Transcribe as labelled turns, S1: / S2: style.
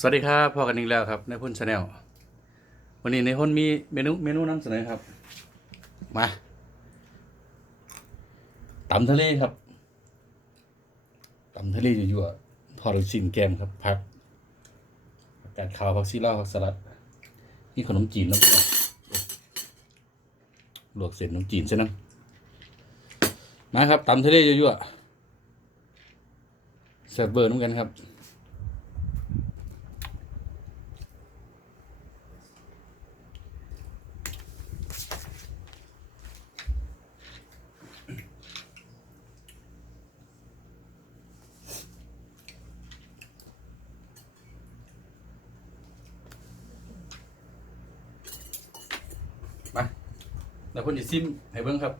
S1: สวัสดีครับพอกันอีกแล้วครับในพ่นชาแนลวันนี้ในพ่นมีเมนูเมนูนำเสนอครับ มาตำทะเลครับตำทะเลยั่วๆทอดลูกชิ้นแกมครับผักอากาศขาวผักซีล่าผักสลัดนี่ขนมจีนน้ำลวกเสร็จขนมจีนใช่ไหมมาครับตำทะเลยั่วๆเสิร์ฟเบอร์น้ำกันครับ แล้วคนจะซิมให้เบิ้งครับ